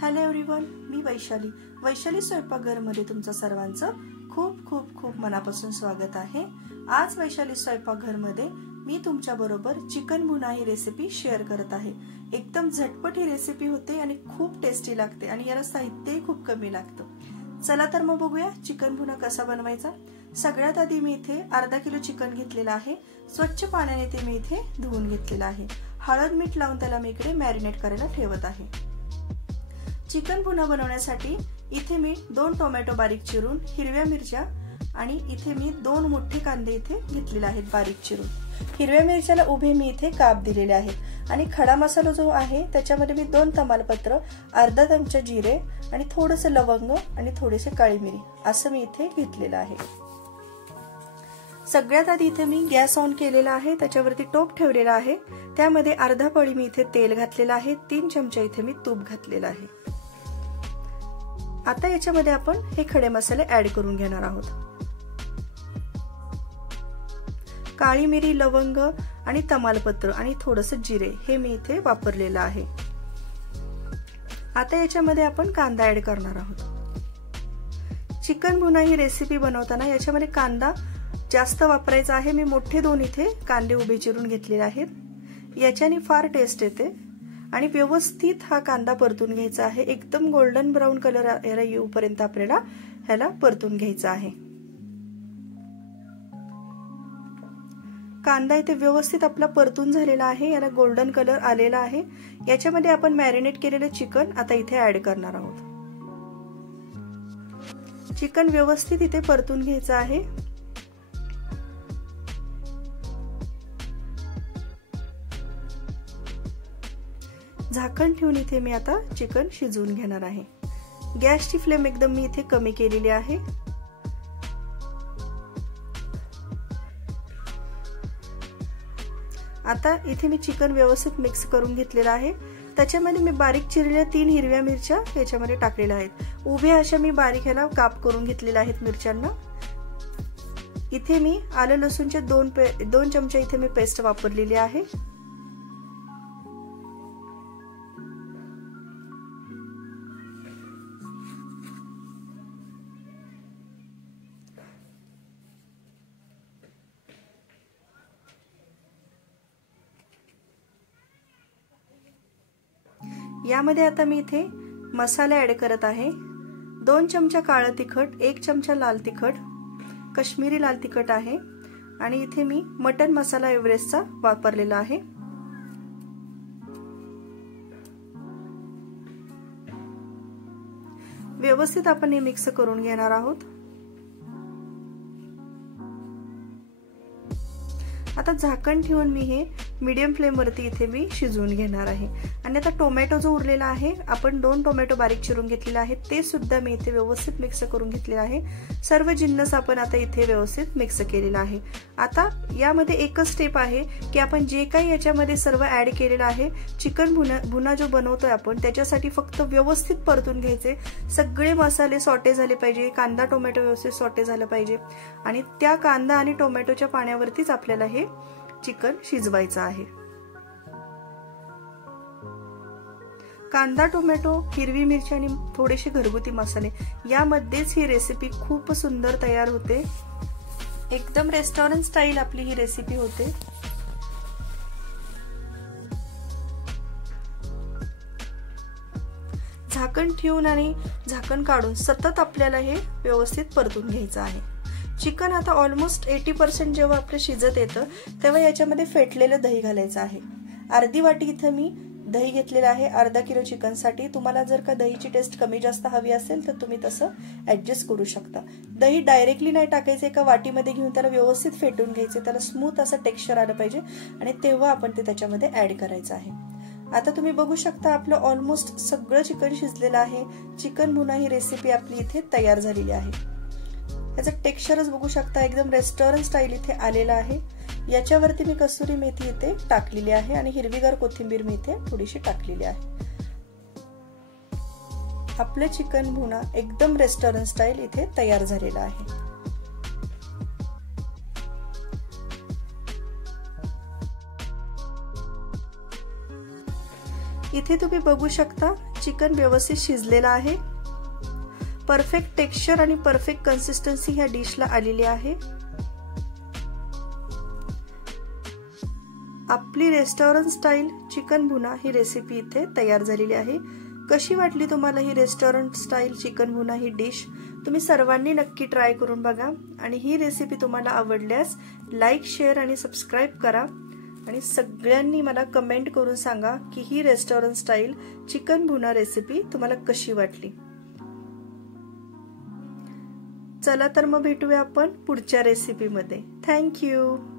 Hello everyone, मी वैशाली स्वयंपाकघरमध्ये तुमचं सर्वांचं खूप खूप खूप मनापासून स्वागत आहे। आज वैशाली स्वयंपाकघरमध्ये मी तुमच्या बरोबर चिकन भुना ही रेसिपी शेअर करत आहे। एकदम झटपट ही रेसिपी होते आणि खूप टेस्टी लागते आणि याला साहित्यही खूप कमी लागतं। चला तर मग बघूया चिकन भुना कसा बनवायचा। सगळ्यात आधी मी इथे अर्धा किलो चिकन घेतलेला आहे। स्वच्छ पाण्याने ते मी इथे धुवून घेतलेला आहे। हळद मीठ लावून त्याला मी इकडे मॅरिनेट करायला ठेवत आहे। चिकन भुना बनवण्यासाठी इथे मी 2 टोमॅटो बारीक चिरून, हिरव्या मिरच्या आणि इथे मी 2 मोठे कांदे इथे घेतलेले आहेत बारीक चिरून। हिरव्या मिरच्याला उभे मी इथे काप दिलेले आहेत आणि खडा मसाला जो आहे त्याच्यामध्ये मी 2 तमालपत्र, अर्धा चमचा जिरे आणि थोडेसे लवंग आणि थोडेसे काळी मिरी असं मी इथे घेतलेलं आहे। सगळ्यात आधी इथे मी गॅस ऑन केलेला आहे, त्याच्यावरती टोप ठेवलेला आहे। त्यामध्ये अर्धा पळी मी इथे तेल घातलेलं आहे, 3 चमचे इथे मी तूप घातलेलं आहे। आता याच्यामध्ये आपण हे खडे मसाले ऍड करून घेणार आहोत। काळी मिरी, लवंग आणि तमालपत्र आणि थोडंसं जिरे हे मी इथे वापरलेलं आहे। आता याच्यामध्ये आपण कांदा ऍड करणार आहोत। चिकन भुना ही रेसिपी बनवताना याच्यामध्ये कांदा जास्त वापरायचा आहे। मी मोठे 2 इथे कांदे उभे चिरून घेतलेले आहेत। याच्याने फार टेस्ट येते आणि व्यवस्थित हा कांदा परतून घ्यायचा आहे। एकदम गोल्डन ब्राउन कलर याला येऊपर्यंत आपल्याला ह्याला परतून घ्यायचा आहे। कांदा इथे व्यवस्थित आपला परतून झालेला आहे, याला गोल्डन कलर आलेला आहे। याच्यामध्ये आपण मॅरिनेट केलेले चिकन आता इथे ऍड करणार आहोत। चिकन व्यवस्थित इथे परतून घ्यायचं आहे। झाकण ठेवून इथे मी आता चिकन शिजवून घेणार आहे। गॅसची फ्लेम एकदम मी इथे कमी केलेली आहे। आता इथे मी चिकन व्यवस्थित मिक्स करून घेतलेला आहे। त्याच्यामध्ये मी बारीक चिरलेल्या 3 हिरव्या मिरच्या याच्यामध्ये टाकलेल्या आहेत। उभ्या अशा मी बारीक ह्याला काप करून घेतलेल्या आहेत मिरच्यांना। इथे मी आलं लसूणचे 2 चमचे इथे मी पेस्ट वापरलेली आहे। यामध्ये आता मी इथे मसाले ऍड करत आहे। 2 चमचा काळं तिखट, 1 चमचा लाल तिखट, काश्मीरी लाल तिखट आहे आणि इथे मी मटन मसाला एव्हरेस्टचा वापरलेला आहे। व्यवस्थित आपण हे मिक्स करून घेणार आहोत। आता झाकण ठेवून मी हे मीडियम फ्लेम वरती इथे मी शिजवून घेणार आहे। आणि आता टोमॅटो जो उरलेला आहे, आपण 2 टोमॅटो बारीक चिरून घेतलेले आहेत, ते सुद्धा मी इथे व्यवस्थित मिक्स करून घेतलेले आहे। सर्व जिन्नस आपण आता इथे व्यवस्थित मिक्स केलेला आहे। आता यामध्ये एकच स्टेप आहे की आपण जे काही याच्यामध्ये सर्व ऍड केलेलं आहे, चिकन भुना जो बनवतोय आपण त्याच्यासाठी फक्त व्यवस्थित परतून घ्यायचे। सगळे मसाले सॉटे झाले पाहिजे, कांदा टोमॅटो व्यवस्थित सॉटे झालं पाहिजे आणि त्या कांदा आणि टोमॅटोच्या पाण्यावरतीच आपल्याला हे चिकन शिजवायचं आहे। कांदा, टोमॅटो, हिरवी मिरची आणि थोडेसे घरगुती मसाले यामध्येच ही रेसिपी खूप सुंदर तयार होते। एकदम रेस्टॉरंट स्टाईल आपली ही रेसिपी होते। झाकण ठेवून आणि झाकण काढून सतत आपल्याला हे व्यवस्थित परतून घ्यायचं आहे। चिकन आता ऑलमोस्ट 80% जेव्हा आपलं शिजत येतं तेव्हा याच्यामध्ये फेटलेलं दही घालायचं आहे। अर्धी वाटी इथं मी दही घेतलेलं आहे अर्धा किलो चिकन साठी। तुम्हाला जर का दहीची टेस्ट कमी जास्त हवी असेल तर तुम्ही तसं ऍडजस्ट करू शकता। दही डायरेक्टली नाही टाकायचं, एका वाटीमध्ये घेऊन त्याला व्यवस्थित फेटून घ्यायचे, त्याला स्मूथ असं टेक्स्चर आलं पाहिजे आणि तेव्हा आपण ते त्याच्यामध्ये ऍड करायचं आहे। आता तुम्ही बघू शकता आपलं ऑलमोस्ट सगळं चिकन शिजलेलं आहे। चिकन भुना ही रेसिपी आपली इथे तयार झालेली आहे। याचं टेक्स्चरच बघू शकता, एकदम रेस्टॉरंट स्टाईल इथे आलेला आहे। याच्यावरती मी कसुरी मेथी इथे टाकलेली आहे आणि हिरवीगार कोथिंबीर मी इथे थोडीशी टाकलेली आहे। आपलं चिकन भुना एकदम रेस्टॉरंट स्टाईल इथे तयार झालेला आहे। इथे तुम्ही बघू शकता चिकन व्यवस्थित शिजलेलं आहे. परफेक्ट टेक्स्चर आणि परफेक्ट कन्सिस्टन्सी ह्या डिशला आलेली आहे. आपली रेस्टॉरंट स्टाईल चिकन भुना ही रेसिपी इथे तयार झालेली आहे. कशी वाटली तुम्हाला ही रेस्टॉरंट स्टाईल चिकन भुना ही डिश? तुम्ही सर्वांनी नक्की ट्राय करून बघा आणि ही रेसिपी तुम्हाला आवडल्यास लाईक, शेअर आणि सबस्क्राईब करा आणि सगळ्यांनी मला कमेंट करून सांगा की ही रेस्टॉरंट स्टाईल चिकन भुना रेसिपी तुम्हाला कशी वाटली. चला तर मग भेटूया आपण पुढच्या रेसिपीमध्ये. थँक्यू.